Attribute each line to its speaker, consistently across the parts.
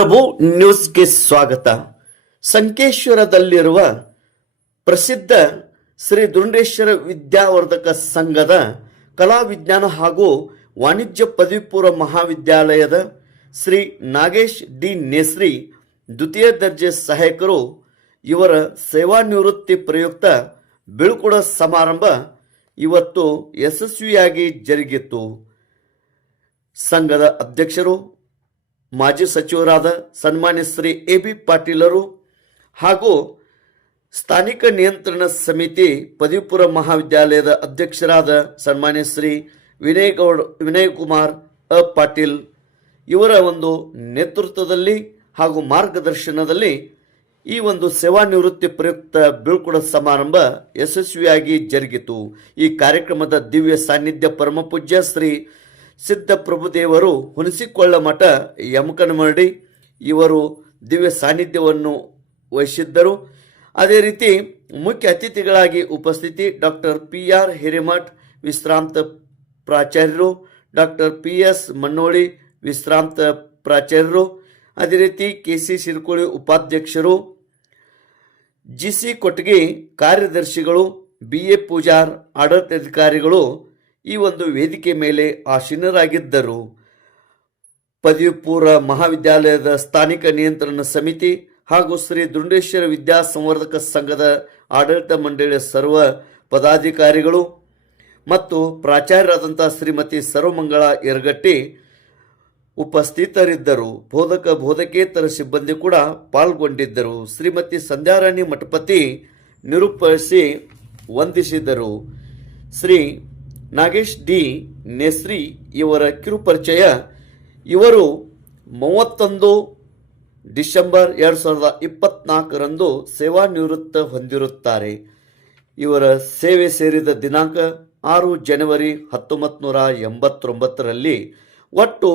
Speaker 1: ಪ್ರಭು ನ್ಯೂಸ್ಗೆ ಸ್ವಾಗತ. ಸಂಕೇಶ್ವರದಲ್ಲಿರುವ ಪ್ರಸಿದ್ಧ ಶ್ರೀ ದುಂಡೇಶ್ವರ ವಿದ್ಯಾವರ್ಧಕ ಸಂಘದ ಕಲಾ ವಿಜ್ಞಾನ ಹಾಗೂ ವಾಣಿಜ್ಯ ಪದವಿ ಪೂರ್ವ ಮಹಾವಿದ್ಯಾಲಯದ ಶ್ರೀ ನಾಗೇಶ್ ಡಿ ನೇಸ್ರಿ ದ್ವಿತೀಯ ದರ್ಜೆ ಸಹಾಯಕರು, ಇವರ ಸೇವಾನಿವೃತ್ತಿ ಪ್ರಯುಕ್ತ ಬೀಳ್ಕೊಡ ಸಮಾರಂಭ ಇವತ್ತು ಯಶಸ್ವಿಯಾಗಿ ಜರುಗಿತು. ಸಂಘದ ಅಧ್ಯಕ್ಷರು ಮಾಜಿ ಸಚಿವರಾದ ಸನ್ಮಾನ್ಯ ಶ್ರೀ ಎ ಬಿ ಪಾಟೀಲರು ಹಾಗೂ ಸ್ಥಾನಿಕ ನಿಯಂತ್ರಣ ಸಮಿತಿ ಪದವಿಪುರ ಮಹಾವಿದ್ಯಾಲಯದ ಅಧ್ಯಕ್ಷರಾದ ಸನ್ಮಾನ್ಯ ಶ್ರೀ ವಿನಯ್ ಗೌಡ್ ವಿನಯ್ ಕುಮಾರ್ ಅ. ಪಾಟೀಲ್ ಇವರ ಒಂದು ನೇತೃತ್ವದಲ್ಲಿ ಹಾಗೂ ಮಾರ್ಗದರ್ಶನದಲ್ಲಿ ಈ ಒಂದು ಸೇವಾ ನಿವೃತ್ತಿ ಪ್ರಯುಕ್ತ ಬೀಳ್ಕೊಡ ಸಮಾರಂಭ ಯಶಸ್ವಿಯಾಗಿ ಜರುಗಿತು. ಈ ಕಾರ್ಯಕ್ರಮದ ದಿವ್ಯ ಸಾನ್ನಿಧ್ಯ ಪರಮಪೂಜ್ಯ ಶ್ರೀ ಸಿದ್ಧಪ್ರಭುದೇವರು ಹುಣಸಿಕೊಳ್ಳ ಮಠ ಯಮಕನಮರಡಿ ಇವರು ದಿವ್ಯ ಸಾನ್ನಿಧ್ಯವನ್ನು ವಹಿಸಿದ್ದರು. ಅದೇ ರೀತಿ ಮುಖ್ಯ ಅತಿಥಿಗಳಾಗಿ ಉಪಸ್ಥಿತಿ ಡಾಕ್ಟರ್ ಪಿ ಆರ್ ಹಿರೇಮಠ್ ವಿಶ್ರಾಂತ ಪ್ರಾಚಾರ್ಯರು, ಡಾಕ್ಟರ್ ಪಿ ಎಸ್ ಮನ್ನೋಳಿ ವಿಶ್ರಾಂತ ಪ್ರಾಚಾರ್ಯರು, ಅದೇ ರೀತಿ ಕೆ ಸಿ ಶಿರ್ಕೋಳಿ ಉಪಾಧ್ಯಕ್ಷರು ಜಿ ಸಿ ಕೊಟ್ಟಿಗೆ ಕಾರ್ಯದರ್ಶಿಗಳು, ಬಿ ಎ ಪೂಜಾರ್ ಆಡಳಿತಾಧಿಕಾರಿಗಳು ಈ ಒಂದು ವೇದಿಕೆ ಮೇಲೆ ಆಸೀನರಾಗಿದ್ದರು. ಪದವಿಪೂರ್ವ ಮಹಾವಿದ್ಯಾಲಯದ ಸ್ಥಾನಿಕ ನಿಯಂತ್ರಣ ಸಮಿತಿ ಹಾಗೂ ಶ್ರೀ ದುಂಡೇಶ್ವರ ವಿದ್ಯಾ ಸಂವರ್ಧಕ ಸಂಘದ ಆಡಳಿತ ಮಂಡಳಿಯ ಸರ್ವ ಪದಾಧಿಕಾರಿಗಳು ಮತ್ತು ಪ್ರಾಚಾರ್ಯರಾದಂಥ ಶ್ರೀಮತಿ ಸರ್ವಮಂಗಳ ಎರಗಟ್ಟಿ ಉಪಸ್ಥಿತರಿದ್ದರು. ಬೋಧಕ, ಬೋಧಕೇತರ ಸಿಬ್ಬಂದಿ ಕೂಡ ಪಾಲ್ಗೊಂಡಿದ್ದರು. ಶ್ರೀಮತಿ ಸಂಧ್ಯಾರಾಣಿ ಮಠಪತಿ ನಿರೂಪಿಸಿ ವಂದಿಸಿದರು. ಶ್ರೀ ನಾಗೇಶ್ ಡಿ ನೆಸ್ರಿ ಇವರ ಕಿರುಪರಿಚಯ. ಇವರು ಮೂವತ್ತೊಂದು ಡಿಸೆಂಬರ್ ಎರಡು ಸಾವಿರದ ಇಪ್ಪತ್ನಾಲ್ಕರಂದು ಸೇವಾನಿವೃತ್ತ ಹೊಂದಿರುತ್ತಾರೆ. ಇವರ ಸೇವೆ ಸೇರಿದ ದಿನಾಂಕ ಆರು ಜನವರಿ ಹತ್ತೊಂಬತ್ತು ನೂರ ಎಂಬತ್ತೊಂಬತ್ತರಲ್ಲಿ. ಒಟ್ಟು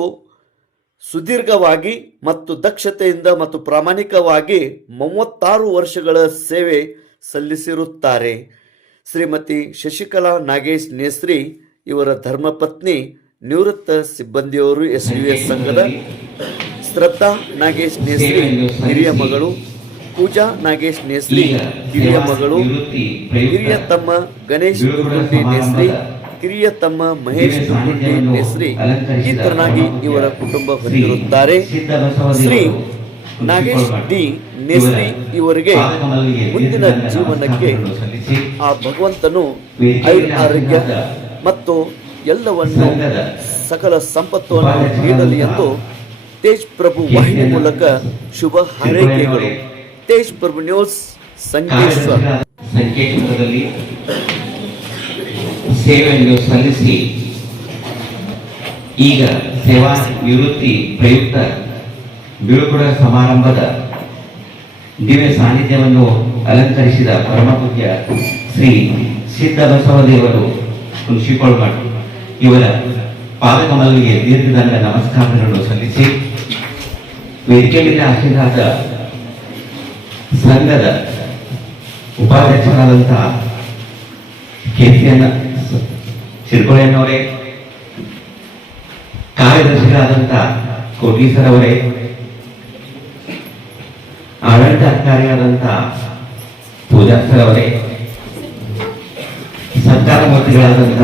Speaker 1: ಸುದೀರ್ಘವಾಗಿ ಮತ್ತು ದಕ್ಷತೆಯಿಂದ ಮತ್ತು ಪ್ರಾಮಾಣಿಕವಾಗಿ ಮೂವತ್ತಾರು ವರ್ಷಗಳ ಸೇವೆ ಸಲ್ಲಿಸಿರುತ್ತಾರೆ. ಶ್ರೀಮತಿ ಶಶಿಕಲಾ ನಾಗೇಶ್ ನೇಸ್ರಿ ಇವರ ಧರ್ಮಪತ್ನಿ ನಿವೃತ್ತ ಸಿಬ್ಬಂದಿಯವರು ಎಸ್ ಯು ಎಸ್ ಸಂಘದ ಶ್ರದ್ಧಾ ನಾಗೇಶ್ ನೇಸ್ರಿ ಹಿರಿಯ ಮಗಳು ಪೂಜಾ ನಾಗೇಶ್ ನೇಸ್ರಿ ಹಿರಿಯ ಮಗಳು ಹಿರಿಯ ತಮ್ಮ ಗಣೇಶ್ ದುರ್ಗುಂಡಿ ನೇಸ್ರಿ ಕಿರಿಯ ತಮ್ಮ ಮಹೇಶ್ ದುರ್ಗುಂಡಿ ನೇಸ್ರಿ ಈ ತರನಾಗಿ ಇವರ ಕುಟುಂಬ ಹೊಂದಿರುತ್ತಾರೆ. ಶ್ರೀ ನಾಗೇಶ್ ಡಿ ನೆಸ್ಲಿ ಇವರಿಗೆ ಮುಂದಿನ ಜೀವನಕ್ಕೆ ಆ ಭಗವಂತನು ಐ ಆರೋಗ್ಯ ಮತ್ತು ಎಲ್ಲವನ್ನು ಸಕಲ ಸಂಪತ್ತನ್ನು ನೀಡಲಿ ಎಂದು ತೇಜ್ ಪ್ರಭು ವಾಹಿನಿ ಮೂಲಕ ಶುಭ ಹಾರೈಕೆಗಳು. ತೇಜ್ ಪ್ರಭು ನ್ಯೂಸ್ ಸಂಕೇಶ್ವರ್.
Speaker 2: ಸಂಕೇಶ್ವರದಲ್ಲಿ ಸೇವೆಯನ್ನು ಸಲ್ಲಿಸಿ ಈಗ ಸೇವಾ ನಿವೃತ್ತಿ ಪ್ರಯುಕ್ತ ಬೀಳ್ಕೊಡ ಸಮಾರಂಭದ ದಿವ್ಯ ಸಾನ್ನಿಧ್ಯವನ್ನು ಅಲಂಕರಿಸಿದ ಪರಮಪೂಜ್ಯ ಶ್ರೀ ಸಿದ್ಧ ಬಸವದೇವರು ಹುಣಸಿಕೊಳ್ಮಠ್ ಇವರ ಪಾದಕಮಲ್ಲಿಗೆ ದೀರ್ಘದಂಡ ನಮಸ್ಕಾರಗಳನ್ನು ಸಲ್ಲಿಸಿ ವೇದಿಕೆ ಮೇಲೆ ಆಶೀರ್ವಾದ ಸಂಘದ ಉಪಾಧ್ಯಕ್ಷರಾದಂತಹ ಕೆಸಿಯನ್ನ ಸಿ ಕಾರ್ಯದರ್ಶಿಗಳಾದಂತಹ ಸಿರ್ಕೊಳೆಯನ್ನವರೇ ಕಾರ್ಯದರ್ಶಿಗಳಾದಂಥ ಕೋಟಿ ಸರ್ ಅವರೇ ಆಡಳಿತ ಅಧಿಕಾರಿಯಾದಂಥ ಪೂಜಾ ಸರ್ ಅವರೇ ಸರ್ಕಾರ ಮಂತ್ರಿಗಳಾದಂಥ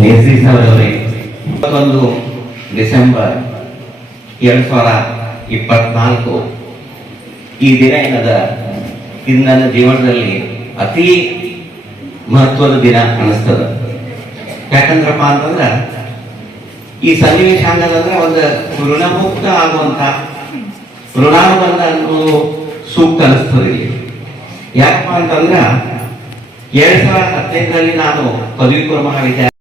Speaker 2: ನೇಸ್ರಿ ಸರ್ ಅವರೇ ಇಪ್ಪತ್ತೊಂದು ಡಿಸೆಂಬರ್ ಎರಡು ಸಾವಿರ ಇಪ್ಪತ್ನಾಲ್ಕು ಈ ದಿನ ಏನದ? ಇದು ನನ್ನ ಜೀವನದಲ್ಲಿ ಅತಿ ಮಹತ್ವದ ದಿನ ಅನಿಸ್ತದ. ಯಾಕಂದ್ರಪ್ಪ ಅಂತಂದ್ರೆ ಈ ಸನ್ನಿವೇಶ ಹಂಗದಂದ್ರೆ ಒಂದು ಋಣಮುಕ್ತ ಆಗುವಂತ ಋಣಾನುಬಂಧ ಅನ್ನೋದು ಸೂಕ್ತ ಅನಿಸ್ತದೆ ಯಾಕಪ್ಪ ಅಂತಂದ್ರ ಎರಡ್ ಸಾವಿರದ ಹದಿನೈದರಲ್ಲಿ ನಾನು ಪದವಿ ಪೂರ್ವ ಮಹಾವಿದ್ಯಾಲಯ